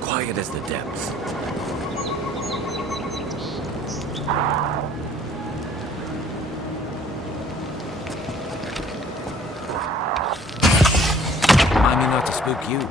Quiet as the depths. Remind me not to spook you.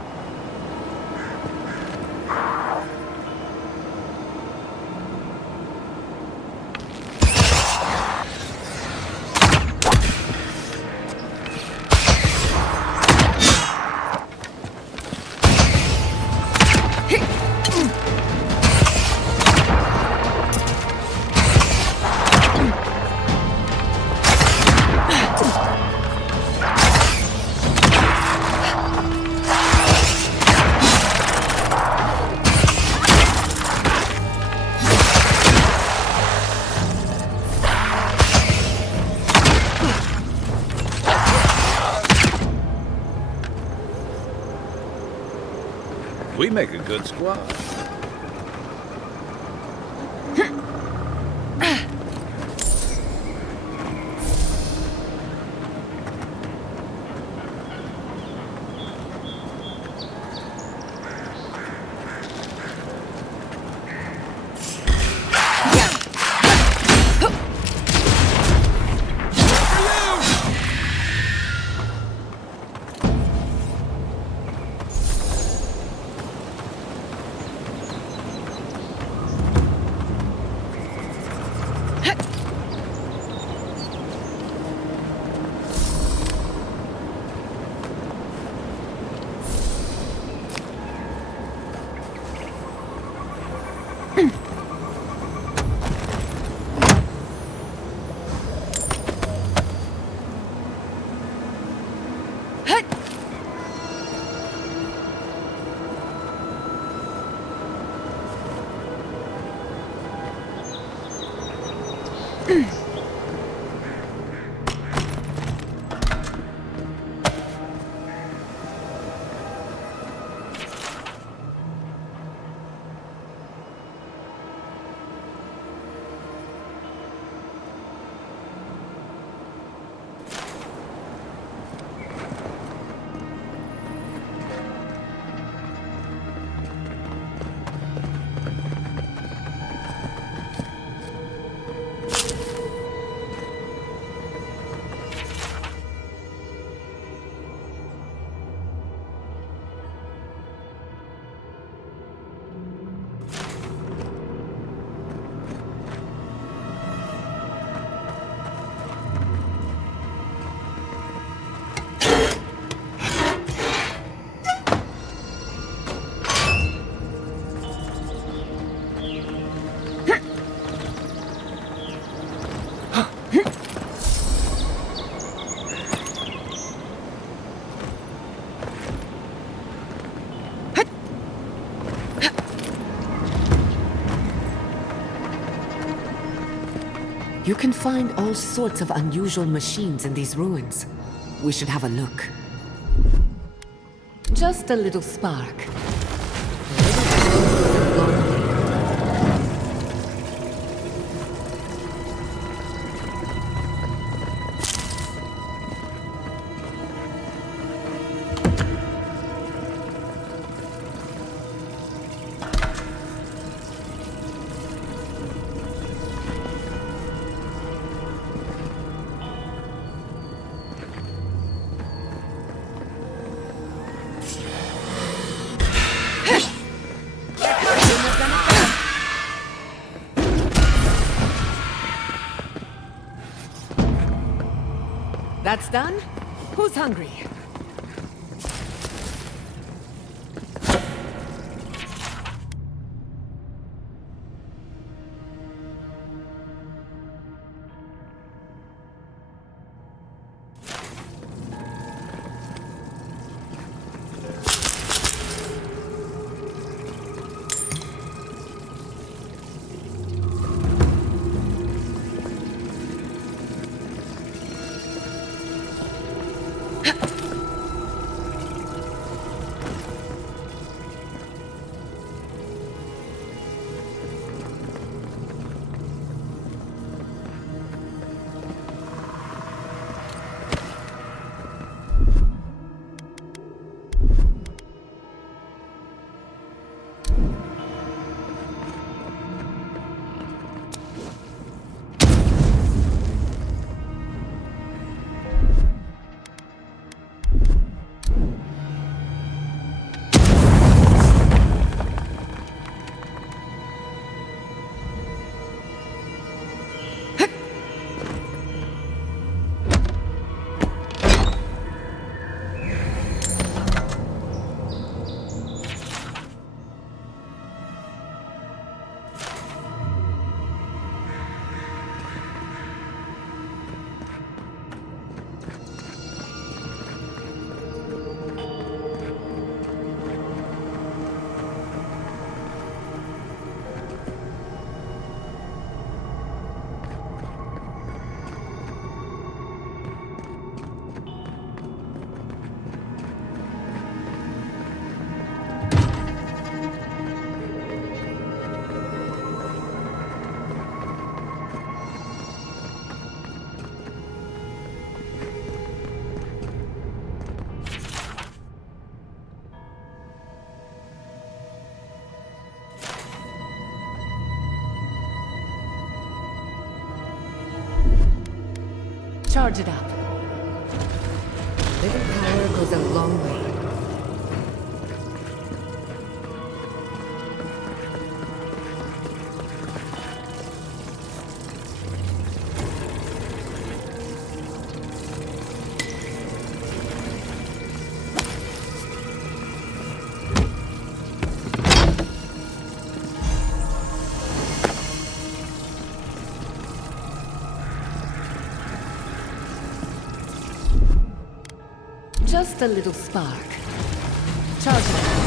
We make a good squad. You can find all sorts of unusual machines in these ruins. We should have a look. Just a little spark. That's done? Who's hungry? Charge it up. Little power goes a long way. Just a little spark. Charge it up.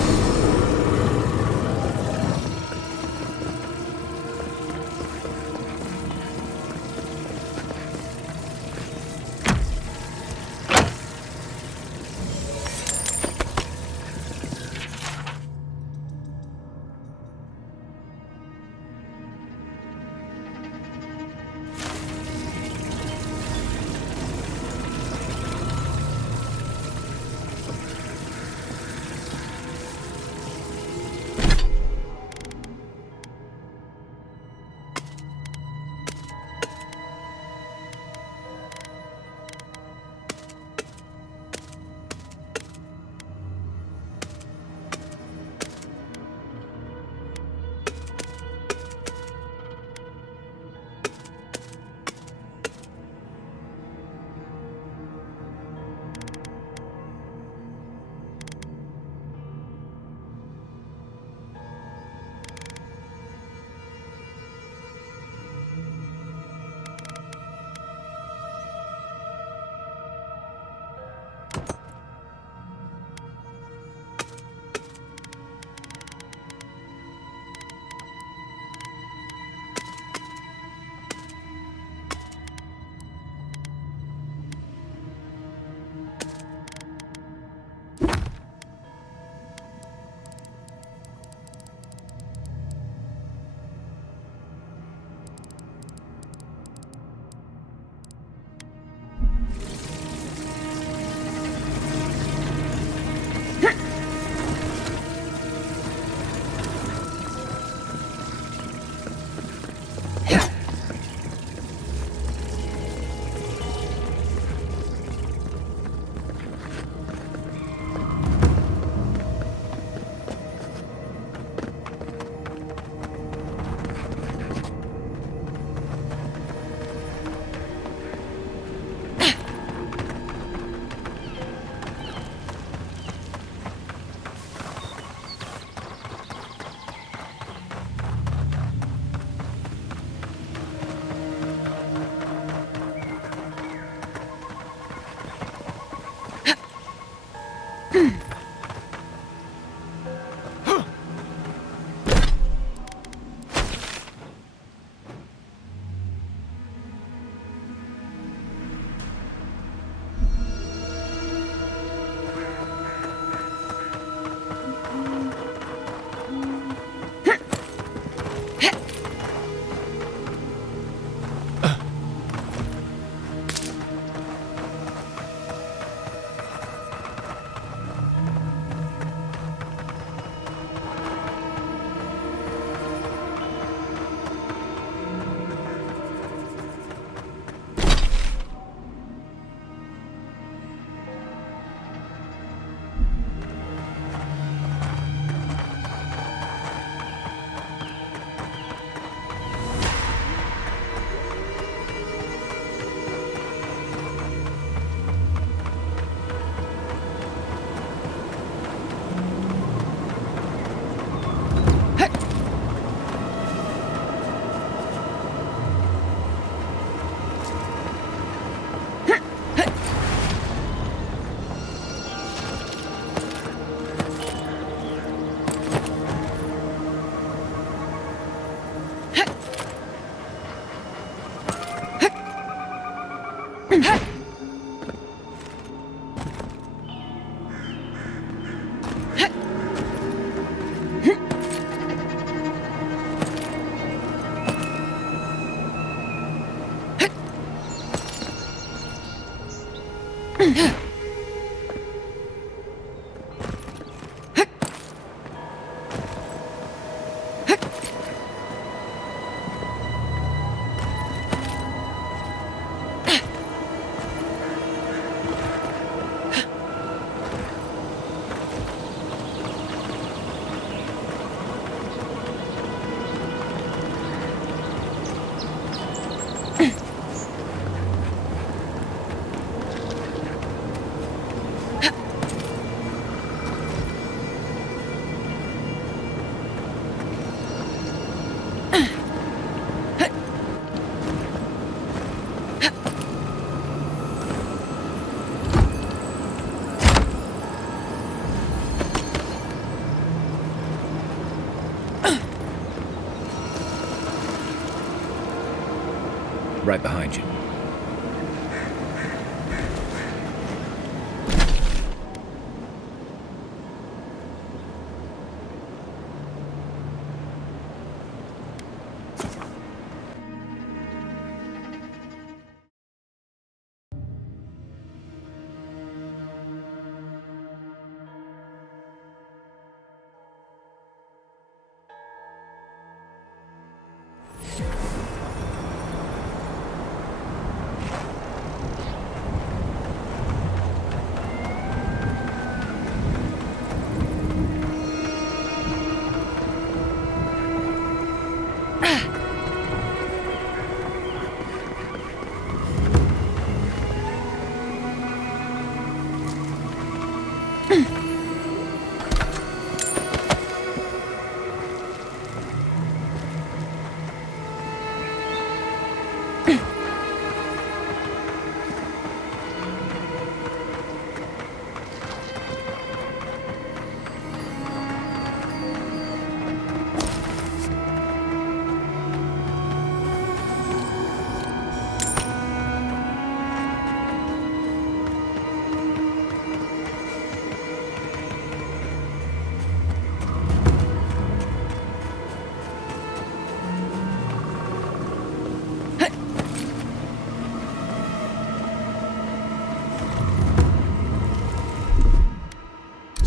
Right behind you.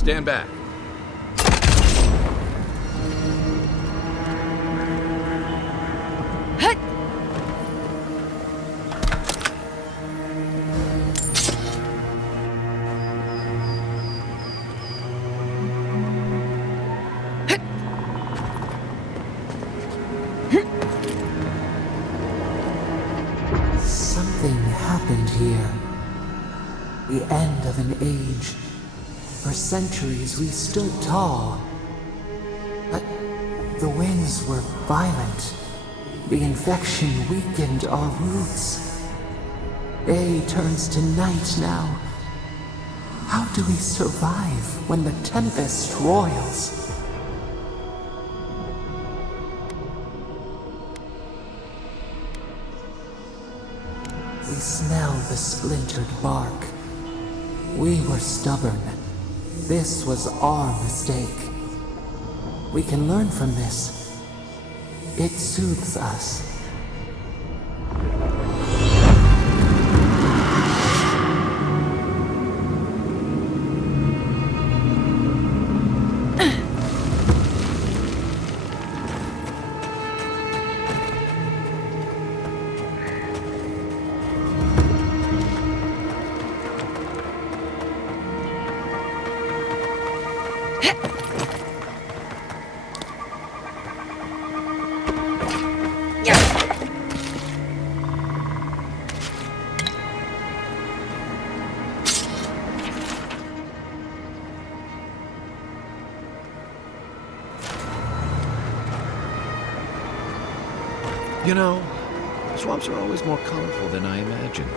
Stand back. Something happened here. The end of an age. For centuries we stood tall. But the winds were violent. The infection weakened our roots. Day turns to night now. How do we survive when the tempest roils? We smell the splintered bark. We were stubborn. This was our mistake. We can learn from this. It soothes us. You know, swamps are always more colorful than I imagined.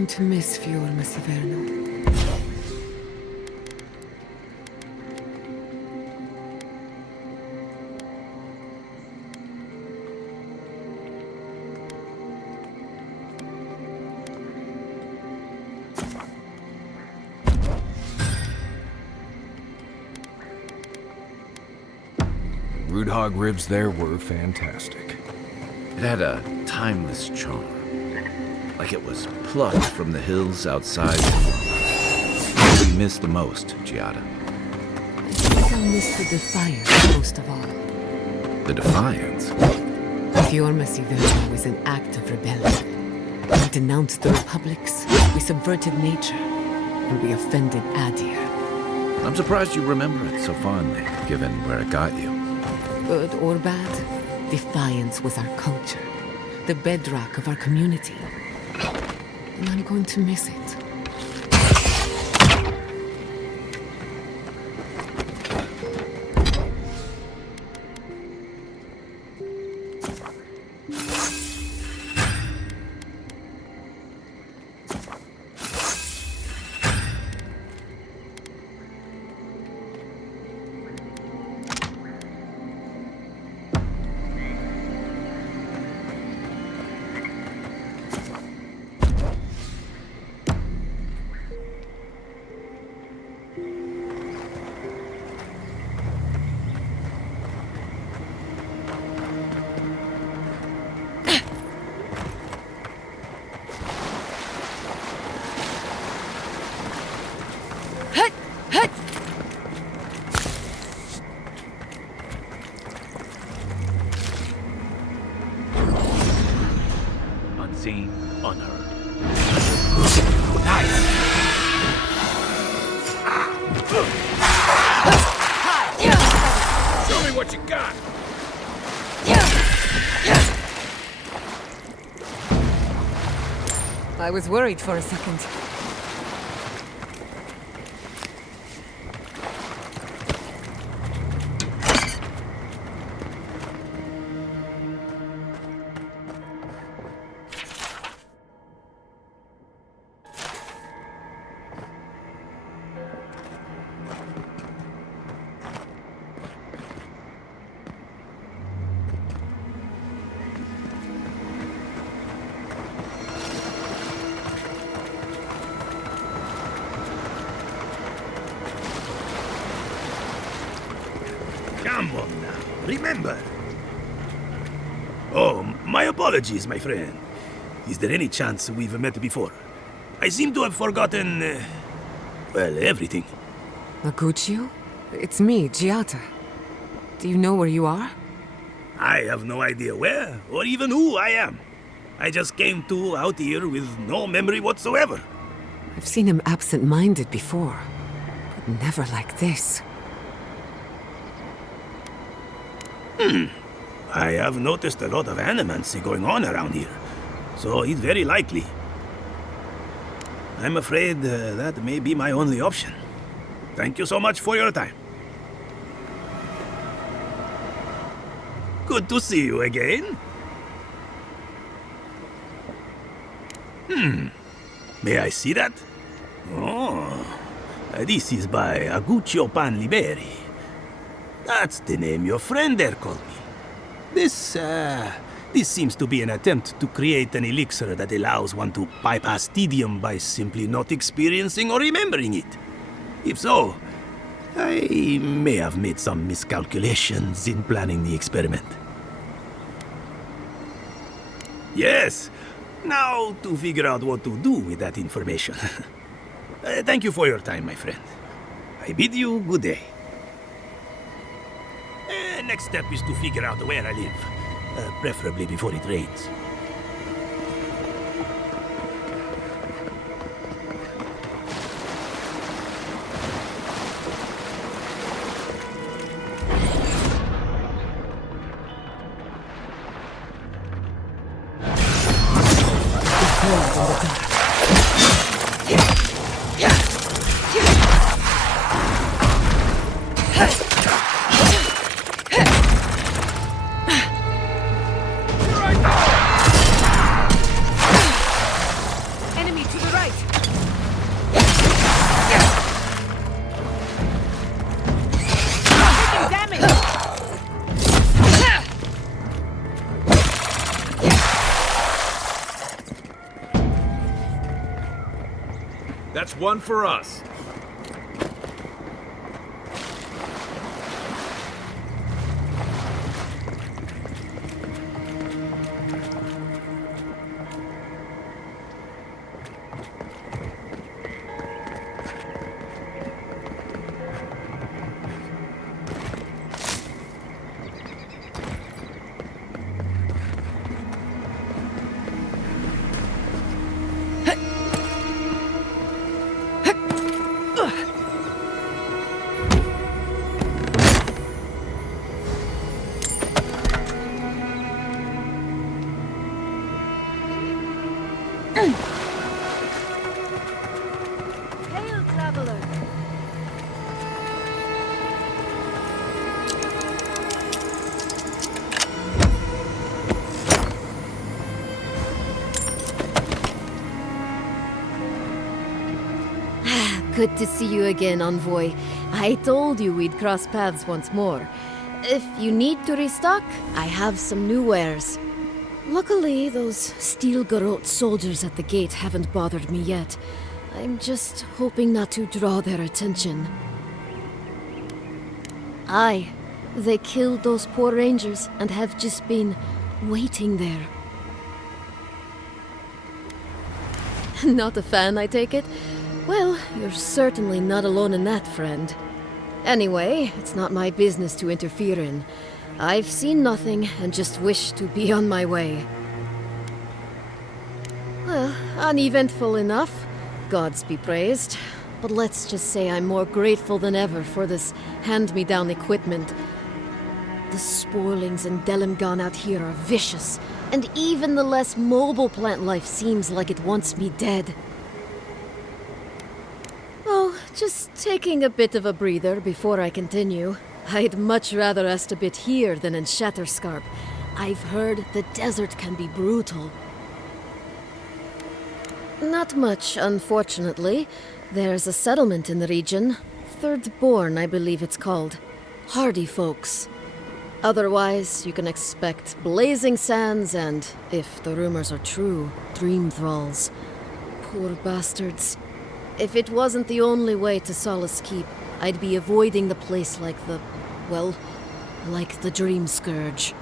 going to miss Fiorma Severno. Root hog ribs there were fantastic. It had a timeless charm. Like it was plucked from the hills outside. What do you miss the most, Giada? I think I'll miss the defiance most of all. The Defiance? Fiorma Severno was an act of rebellion. We denounced the republics, we subverted nature, and we offended Aedyr. I'm surprised you remember it so fondly, given where it got you. Good or bad, defiance was our culture, the bedrock of our community. And I'm going to miss it. Unseen, unheard. Show me what you got! I was worried for a second. Come on now, remember. Oh, my apologies, my friend. Is there any chance we've met before? I seem to have forgotten, well, everything. Maguccio? It's me, Giada. Do you know where you are? I have no idea where, or even who I am. I just came out here with no memory whatsoever. I've seen him absent-minded before, but never like this. I have noticed a lot of animancy going on around here, so it's very likely. I'm afraid that may be my only option. Thank you so much for your time. Good to see you again. May I see that? Oh, this is by Aguccio Panliberi. That's the name your friend there called me. This seems to be an attempt to create an elixir that allows one to bypass tedium by simply not experiencing or remembering it. If so, I may have made some miscalculations in planning the experiment. Yes, now to figure out what to do with that information. Thank you for your time, my friend. I bid you good day. Next step is to figure out where I live, preferably before it rains. one for us. Hail, traveler! Good to see you again, envoy. I told you we'd cross paths once more. If you need to restock, I have some new wares. Luckily, those steel garrote soldiers at the gate haven't bothered me yet. I'm just hoping not to draw their attention. Aye, they killed those poor rangers and have just been waiting there. Not a fan, I take it? Well, you're certainly not alone in that, friend. Anyway, it's not my business to interfere in. I've seen nothing and just wish to be on my way. Well, uneventful enough. Gods be praised. But let's just say I'm more grateful than ever for this hand-me-down equipment. The sporlings and Delimgon out here are vicious, and even the less mobile plant life seems like it wants me dead. Oh, just taking a bit of a breather before I continue. I'd much rather rest a bit here than in Shatterscarp. I've heard the desert can be brutal. Not much, unfortunately. There's a settlement in the region. Third Born, I believe it's called. Hardy folks. Otherwise, you can expect blazing sands and, if the rumors are true, dream thralls. Poor bastards. If it wasn't the only way to Solace Keep, I'd be avoiding the place like the Dream Scourge.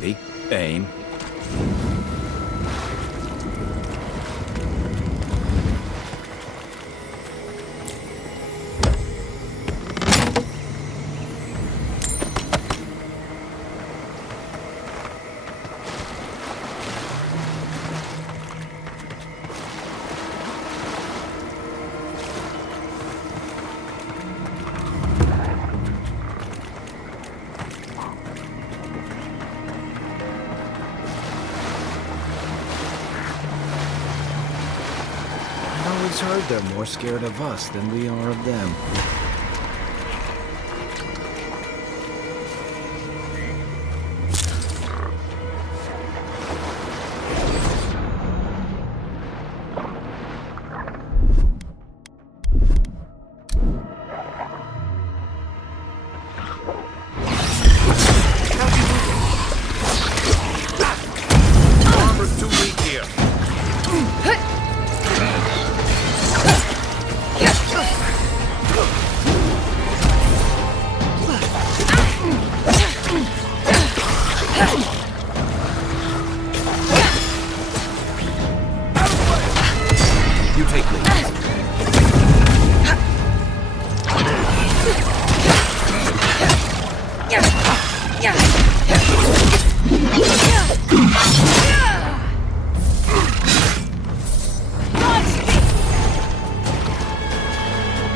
Ready, aim. I've always heard they're more scared of us than we are of them. Armor's too weak here. You take lead.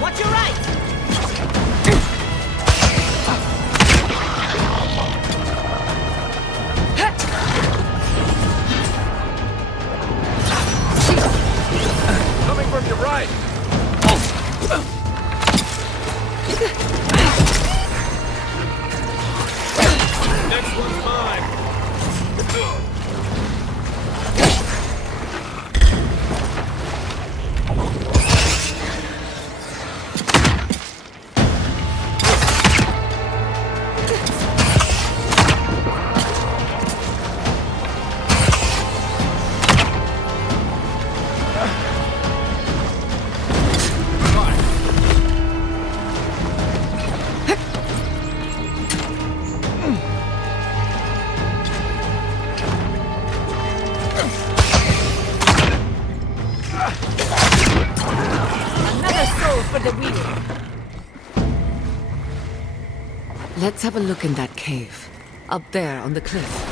Watch your right! Coming from your right. Next one's mine. Another soul for the wheel. Let's have a look in that cave. Up there on the cliff.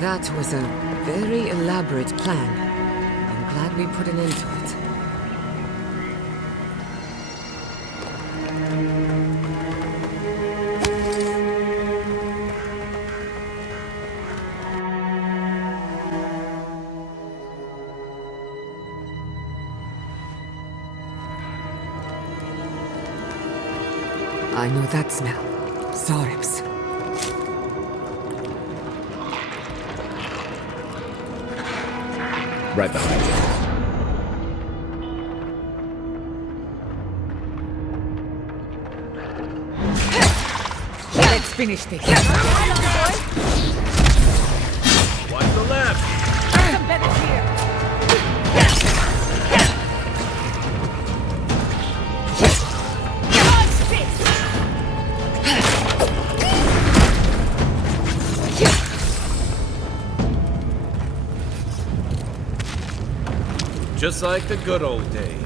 That was a very elaborate plan. I'm glad we put an end to it. I know that smell. Zaribs. right behind you. Let's finish this. Watch the left! Some better here. Just like the good old days.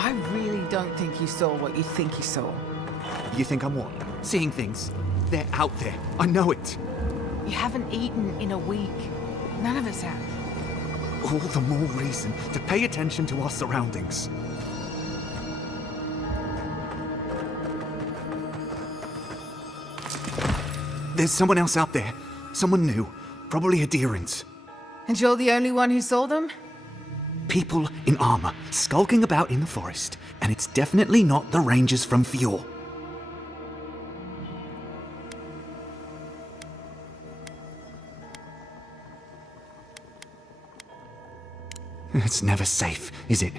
I really don't think you saw what you think you saw. You think I'm what? Seeing things? They're out there. I know it. You haven't eaten in a week. None of us have. All the more reason to pay attention to our surroundings. There's someone else out there. Someone new. Probably Aedyrans. And you're the only one who saw them? People in armor, skulking about in the forest. And it's definitely not the rangers from Fjord. It's never safe, is it?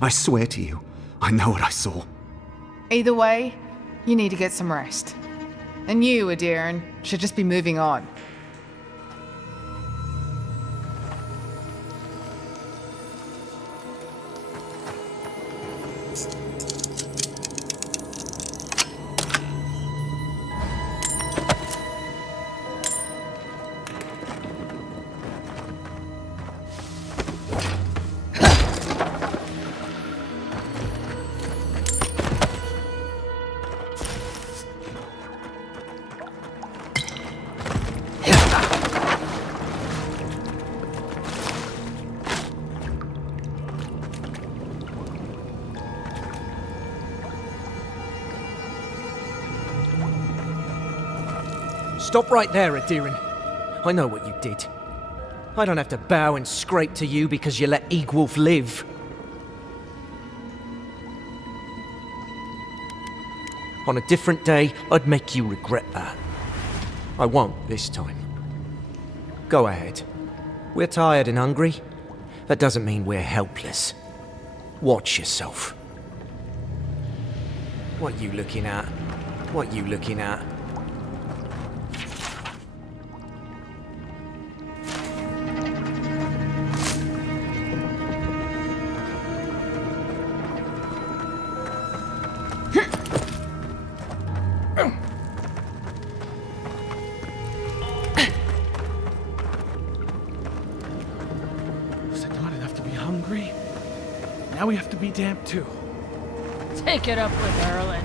I swear to you, I know what I saw. Either way, you need to get some rest. And you, Aedyr, should just be moving on. Stop right there, Aedyr. I know what you did. I don't have to bow and scrape to you because you let Egwulf live. On a different day, I'd make you regret that. I won't this time. Go ahead. We're tired and hungry. That doesn't mean we're helpless. Watch yourself. What you looking at? What you looking at? Was it not enough to be hungry? Now we have to be damp too. Take it up with Erlen.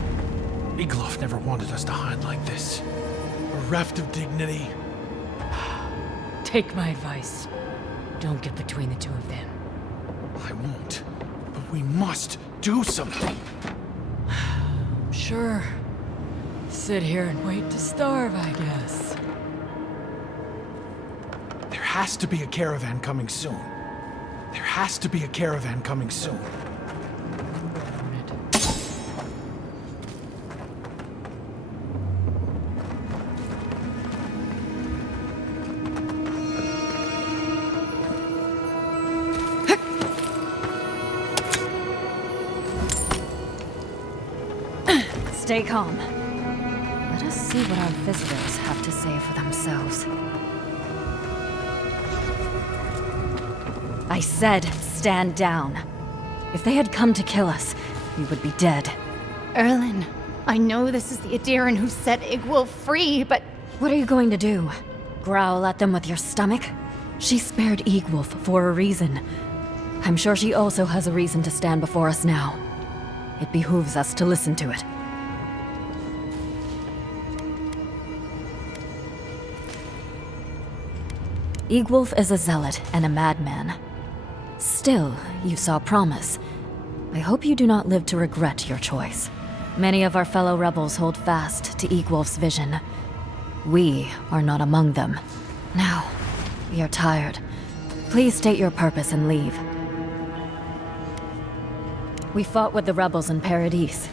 Egwulf never wanted us to hide like this. Bereft of dignity. Take my advice. Don't get between the two of them. I won't. But we must do something. Sure. Sit here and wait to starve, I guess. There has to be a caravan coming soon. There has to be a caravan coming soon. Stay calm. Let us see what our visitors have to say for themselves. I said, stand down. If they had come to kill us, we would be dead. Erlen, I know this is the Aedyr who set Egwulf free, but... What are you going to do? Growl at them with your stomach? She spared Egwulf for a reason. I'm sure she also has a reason to stand before us now. It behooves us to listen to it. Egwulf is a zealot and a madman. Still, you saw promise. I hope you do not live to regret your choice. Many of our fellow rebels hold fast to Egwulf's vision. We are not among them. Now, we are tired. Please state your purpose and leave. We fought with the rebels in Paradise.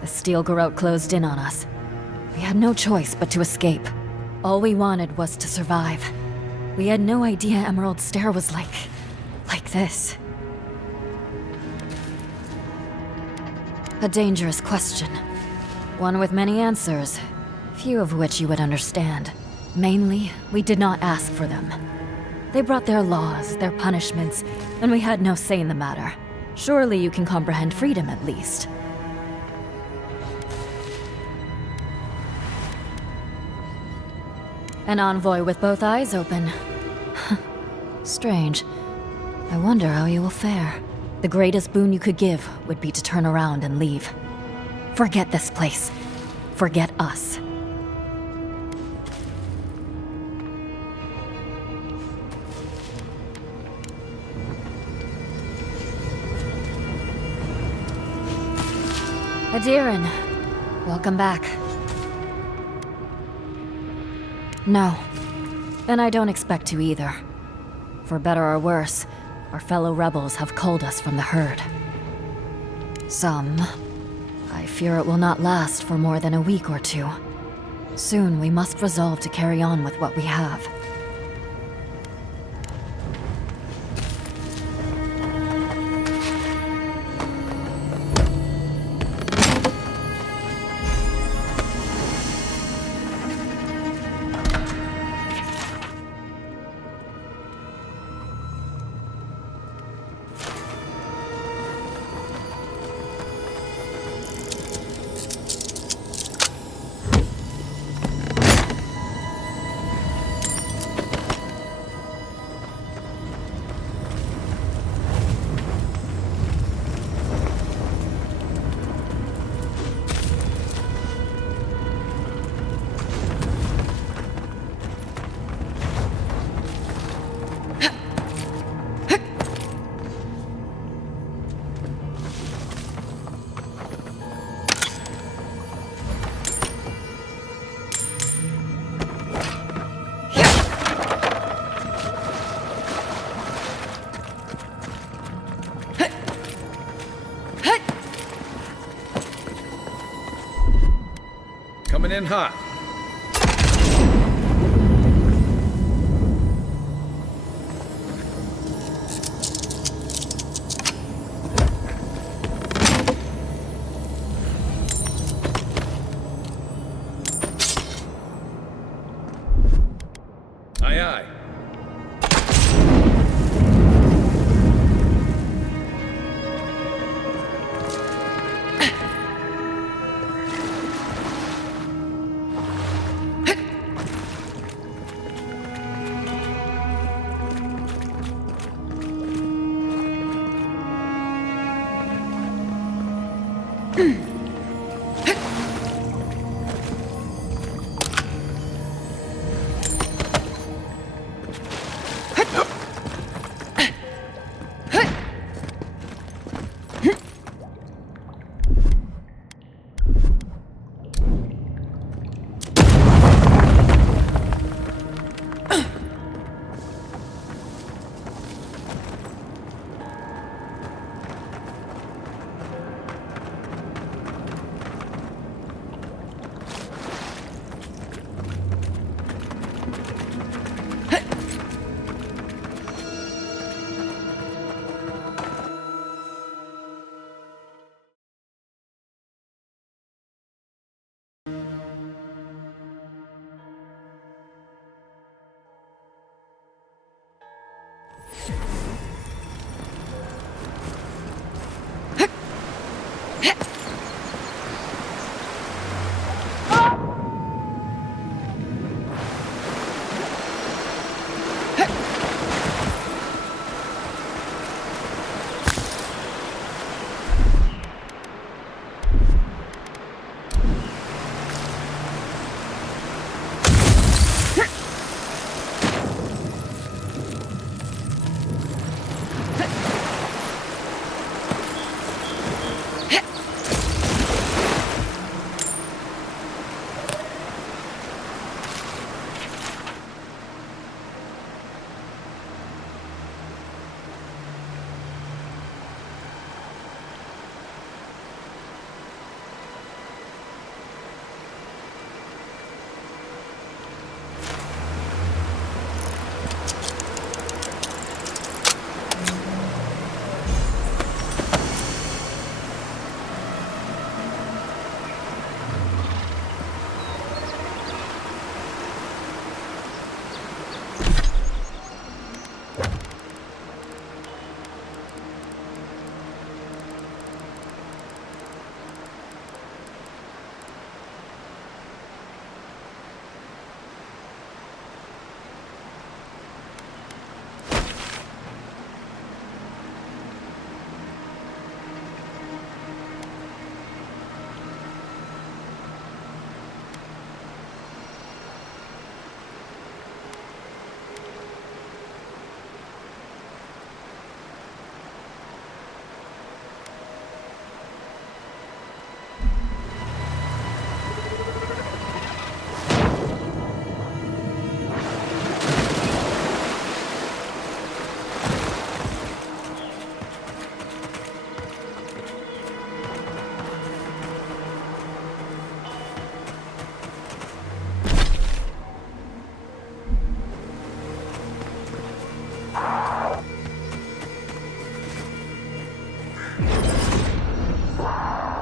The Steel Garrote closed in on us. We had no choice but to escape. All we wanted was to survive. We had no idea Emerald Stair was like this. A dangerous question. One with many answers, few of which you would understand. Mainly, we did not ask for them. They brought their laws, their punishments, and we had no say in the matter. Surely you can comprehend freedom at least. An envoy with both eyes open. Strange. I wonder how you will fare. The greatest boon you could give would be to turn around and leave. Forget this place. Forget us. Aedyr, welcome back. No. And I don't expect to either. For better or worse, our fellow rebels have culled us from the herd. Some. I fear it will not last for more than a week or two. Soon we must resolve to carry on with what we have. in hot. Aye, aye.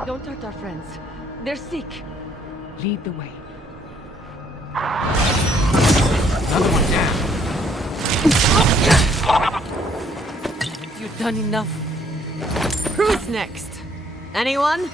Don't hurt our friends. They're sick. Lead the way. Another one down. Have you done enough? Who's next? Anyone?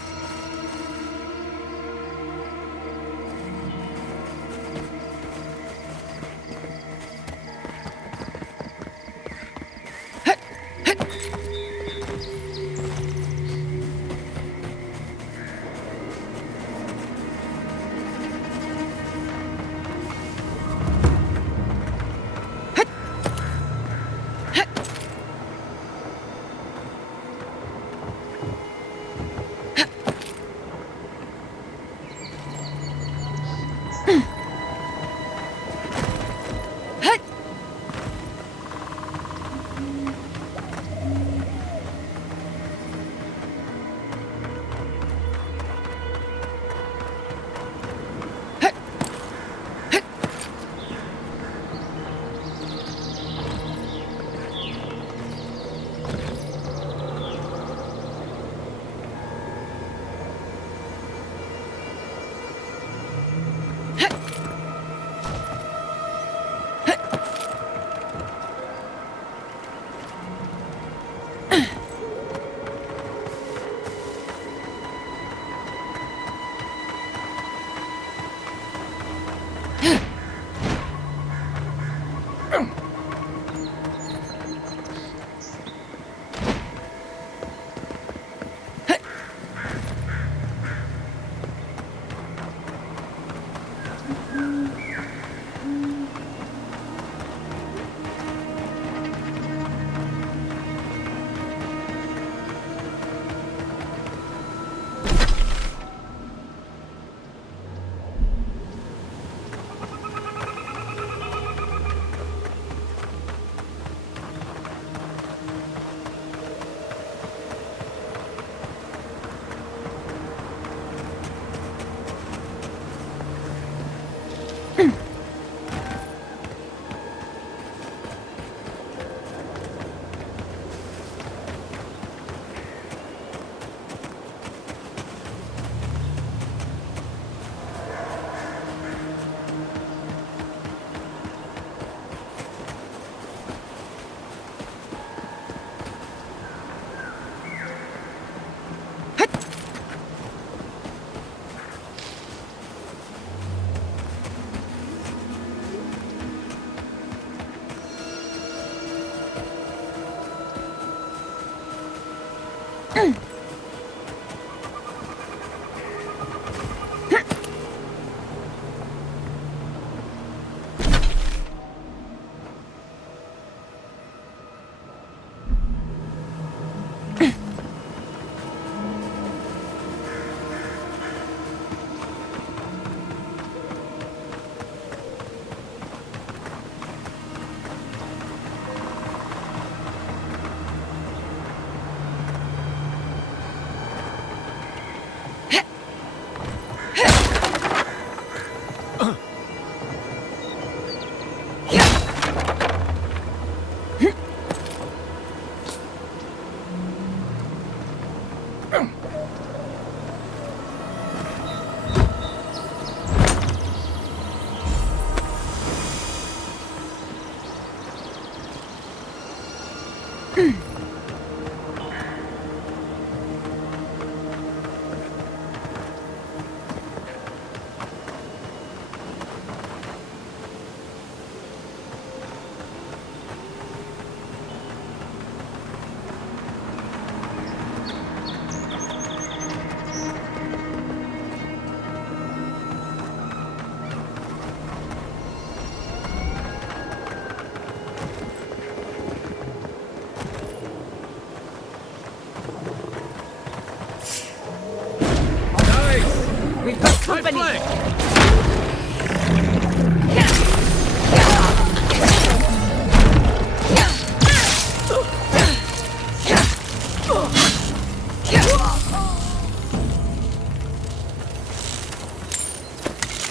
We've got company!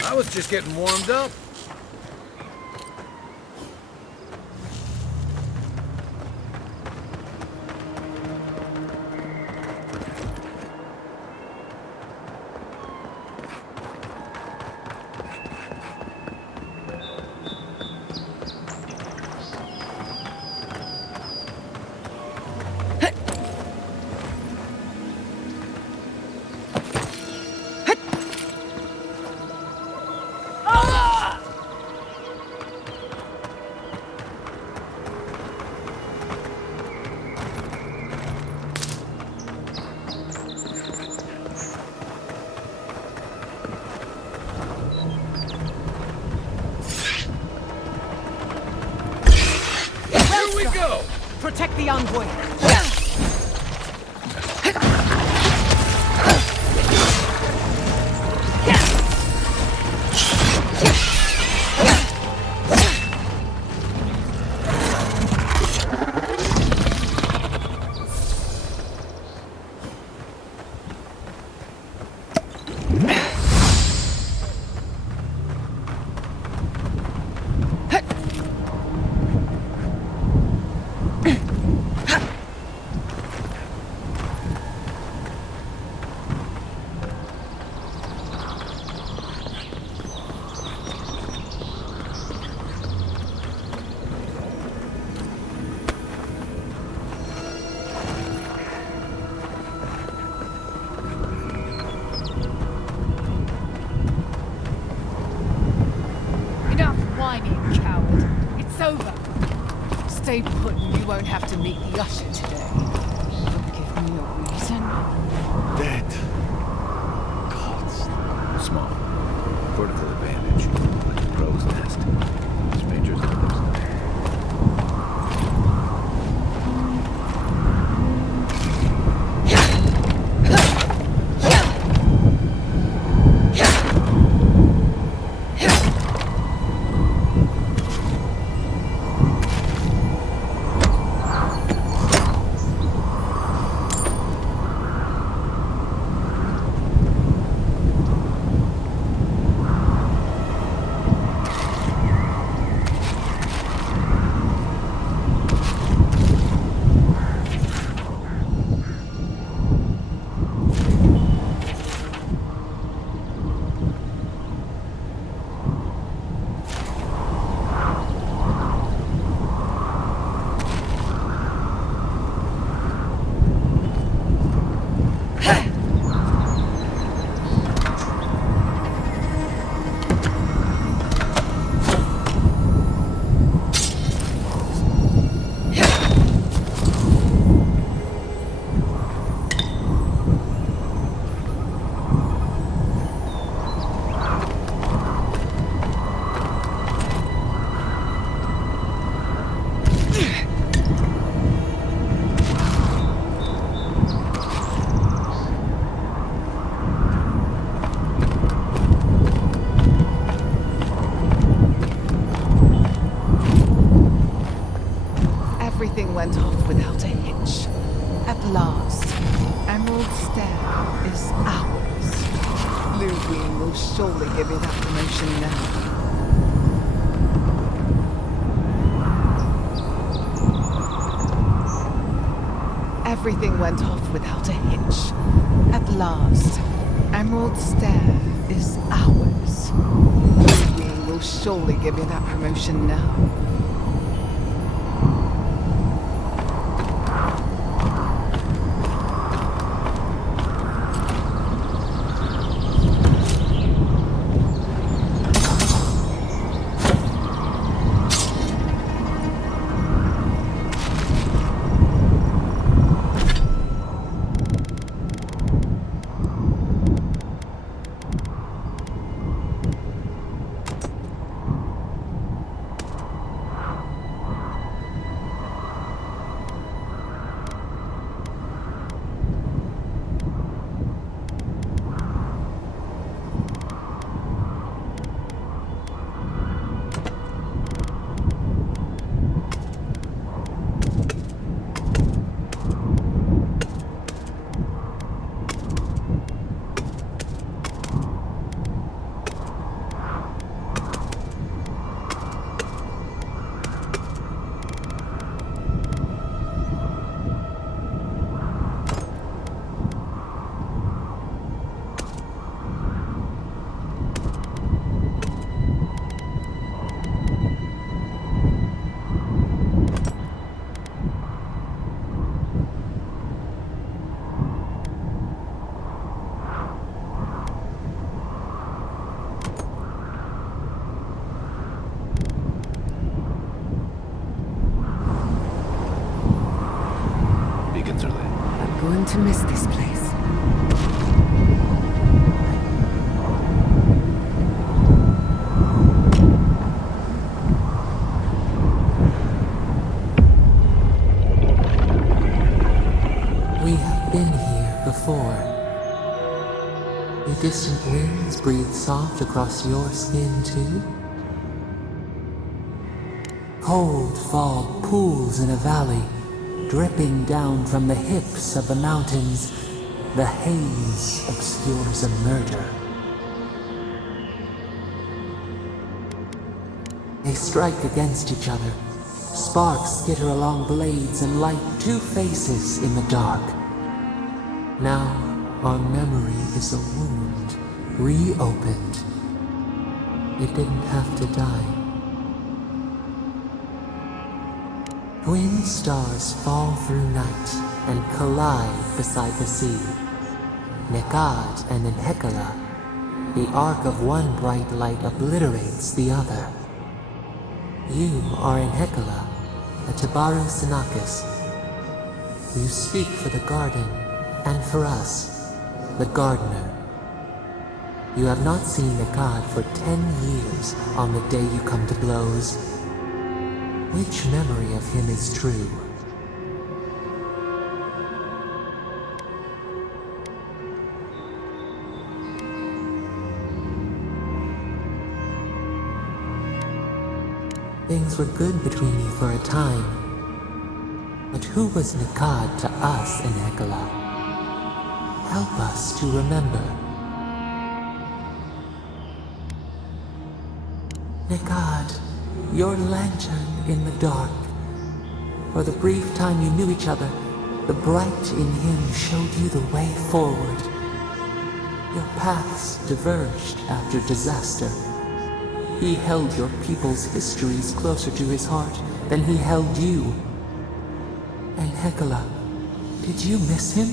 I was just getting warmed up. Protect the envoy! stay put and you won't have to meet the usher today. But give me a reason. Dead. Small. Vertical advantage. Like a crow's nest. Strangers on their side. Everything went off without a hitch. At last, Emerald Stair is ours. Ludwig will surely give you that promotion now. Everything went off without a hitch. At last, Emerald Stair is ours. Ludwig will surely give you that promotion now. Going to miss this place. We have been here before. The distant winds breathe soft across your skin too. Cold fog pools in a valley, dripping down from the hips of the mountains. The haze obscures a murder. They strike against each other. Sparks skitter along blades and light two faces in the dark. Now, our memory is a wound, reopened. It didn't have to die. Twin stars fall through night and collide beside the sea. Nekad and Enhekala. The arc of one bright light obliterates the other. You are Enhekala, Atabaru Sinakis, you speak for the garden and for us, the gardener. You have not seen Nikad for 10 years on the day you come to blows. Which memory of him is true? Things were good between you for a time. But who was Nikad to us in Hekala? Help us to remember. Nikad, your lantern in the dark. For the brief time you knew each other, the bright in him showed you the way forward. Your paths diverged after disaster. He held your people's histories closer to his heart than he held you. And Hekala, did you miss him?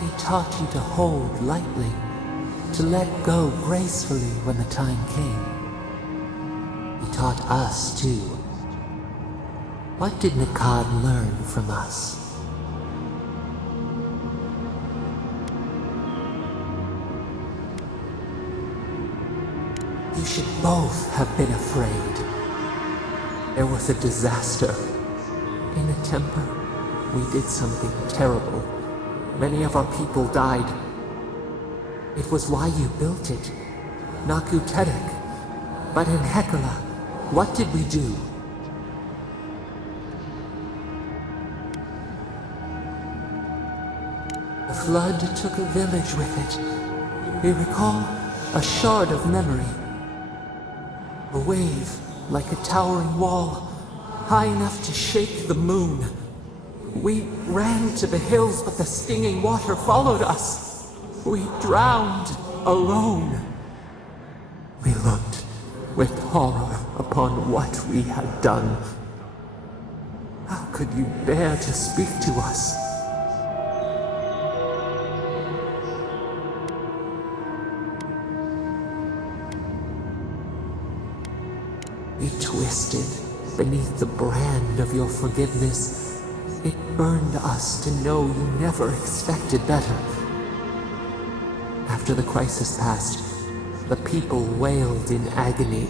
He taught you to hold lightly, to let go gracefully when the time came. He taught us too. What did Nikad learn from us? You should both have been afraid. There was a disaster. In a temper, we did something terrible. Many of our people died. It was why you built it, Naku Tedek. But in Hekala, what did we do? The flood took a village with it. We recall a shard of memory. A wave, like a towering wall, high enough to shake the moon. We ran to the hills, but the stinging water followed us. We drowned alone. We looked with horror upon what we had done. How could you bear to speak to us? We twisted beneath the brand of your forgiveness. It burned us to know you never expected better. After the crisis passed, the people wailed in agony.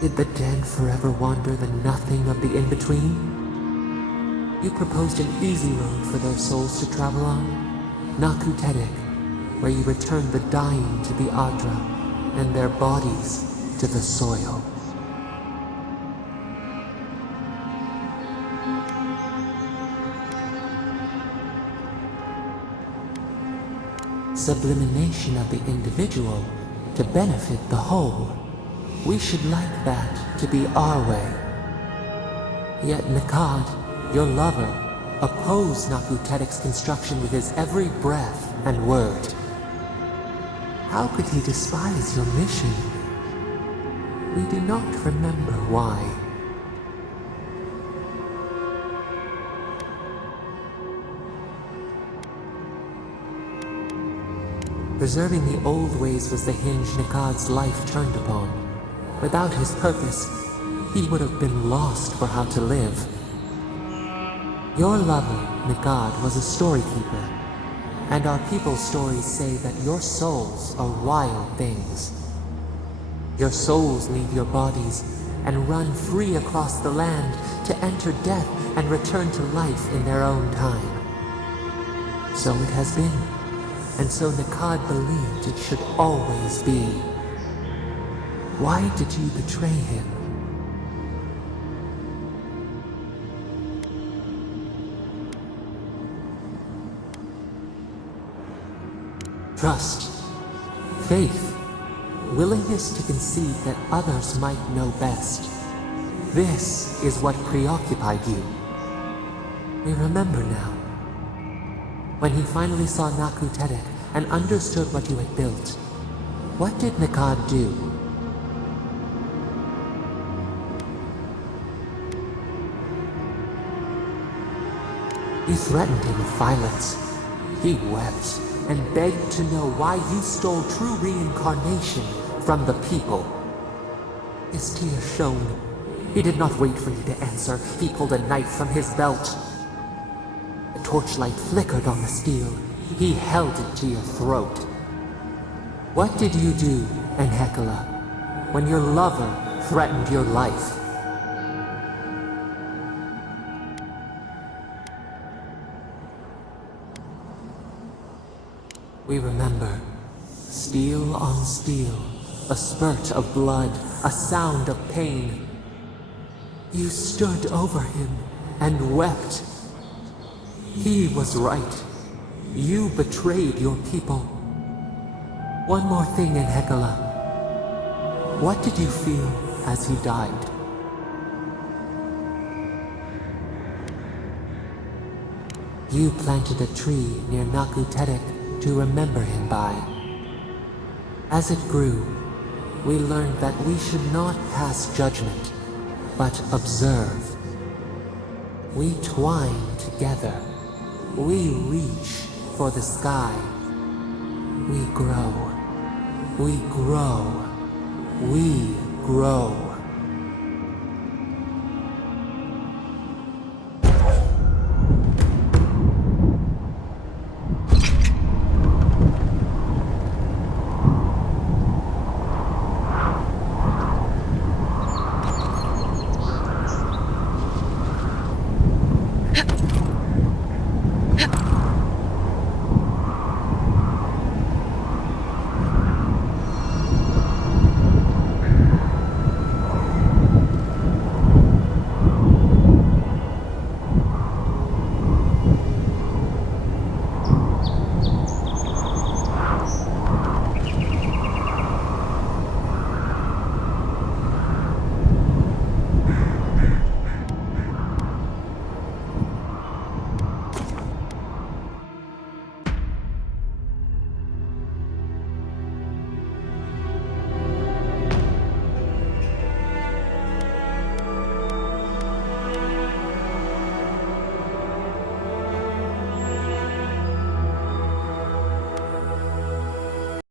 Did the dead forever wander the nothing of the in-between? You proposed an easy road for their souls to travel on, Naku Tedek, where you returned the dying to the Adra and their bodies to the soil. Sublimination of the individual to benefit the whole. We should like that to be our way. Yet Nikad, your lover, opposed Naku Tedek's construction with his every breath and word. How could he despise your mission? We do not remember why. Preserving the old ways was the hinge Nikad's life turned upon. Without his purpose, he would have been lost for how to live. Your lover, Nikad, was a storykeeper, and our people's stories say that your souls are wild things. Your souls leave your bodies and run free across the land to enter death and return to life in their own time. So it has been. And so Nikad believed it should always be. Why did you betray him? Trust, faith, willingness to concede that others might know best. This is what preoccupied you. We remember now. When he finally saw Naku Tedek and understood what you had built, what did Nikad do? You threatened him with violence. He wept. and begged to know why you stole true reincarnation from the people. His tears shone. He did not wait for you to answer. He pulled a knife from his belt. The torchlight flickered on the steel. He held it to your throat. What did you do, Enhekala, when your lover threatened your life? We remember. Steel on steel. A spurt of blood. A sound of pain. You stood over him and wept. He was right. You betrayed your people. One more thing, Enhekala. What did you feel as he died? You planted a tree near Naku Tedek to remember him by. As it grew, we learned that we should not pass judgment, but observe. We twine together. We reach for the sky. We grow. We grow. We grow.